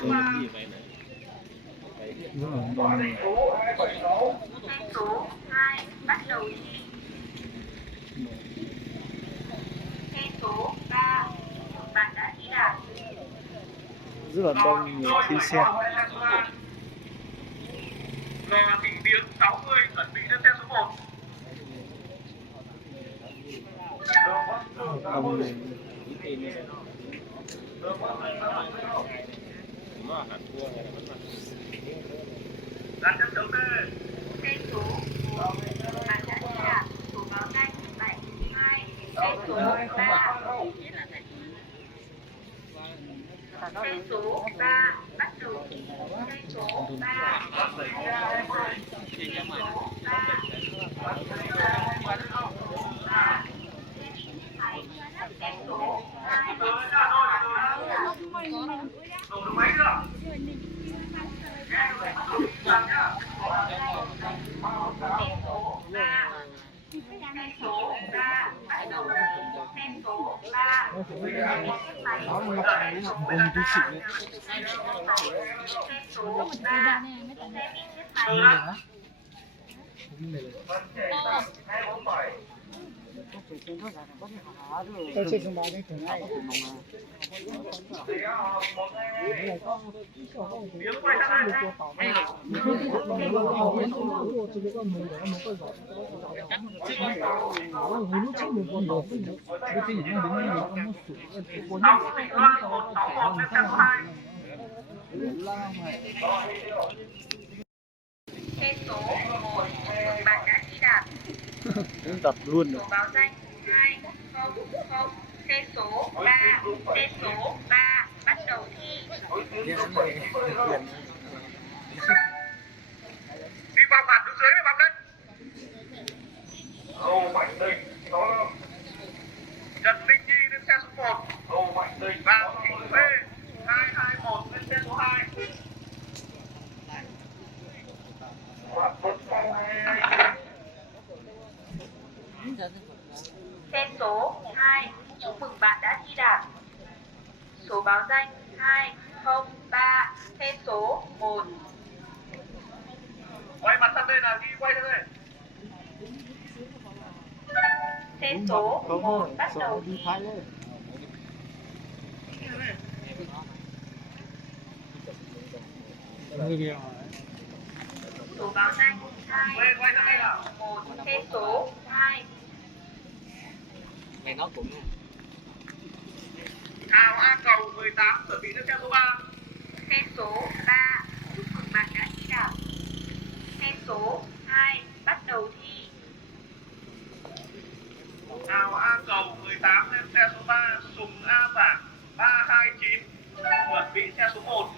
số 3. Số 2 bắt đầu thi. Số 3 bạn đã thi đạt. Rất là đông người thi xe. Lò Thị Điếc 60 chuẩn bị lên xe số 1. Đông người. Đặt chân sớm lên. Xe số 1 bạn đã thi đạt. Số báo danh 72. Xe số 3. Xe số 3 bắt đầu thi. Xe số 3. Xe số 3. Xe số 1 bạn đã thi đạt. Cũng đặt luôn rồi. Số báo danh 200. Xe số 3. Xe số 3 bắt đầu thi. Đi vào bản đứng dưới này bấm lên. Lô Mạnh Đình Trần Minh Nhi lên xe số 1. Lô Mạnh Đình vào Thị B 221 lên xe số 2. Xe số 2 chúc mừng bạn đã thi đạt. Số báo danh 203. Xe số 1. Quay mặt sang đây nào, đi quay sang đây. Xe số 1 bắt đầu thi. Số báo danh 201. Xe số 2. Mày nói cũng Thảo A Cầu 18 chuẩn bị lên xe số 3. Xe số 3 chúc mừng bạn đã thi đạt. Xe số 2 bắt đầu thi. Thảo A Cầu 18 lên xe số 3. Sùng A Vả 329 chuẩn bị xe số 1.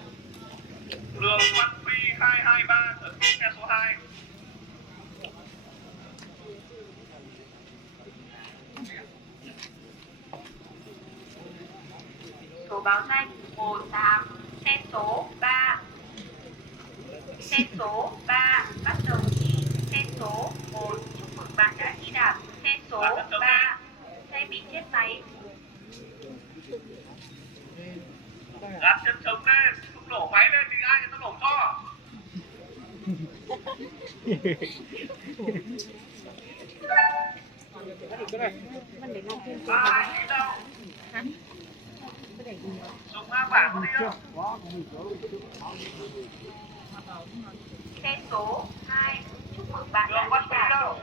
Lương Văn Phi 223 chuẩn bị xe số 2. Số báo danh 18. Xe số 3. Xe số 3 bắt đầu thi. Xe số 1 chúc mừng bạn đã thi đạt. Xe số 3 xe bị chết máy. Đặt chân chống lên, không nổ máy lên thì ai người ta nổ cho. Ai đi đâu? Dùng A Vả đi đâu? Xe số 2 chúc mừng bạn đã thi đạt. Đâu?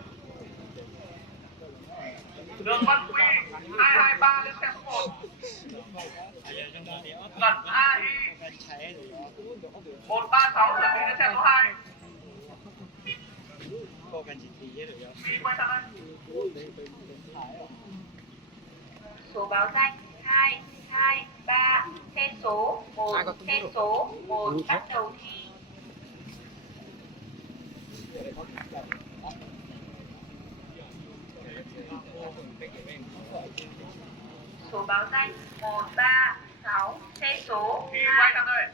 Đường Văn Quy 223 lên xe số 1. Cẩn AI 136 chuẩn bị lên xe số 2. Đi quay sang đây. Số báo danh 223. Xe số 1. Xe số 1 bắt đầu thi. Số báo danh 136. Xe số 2. Quay sang đây.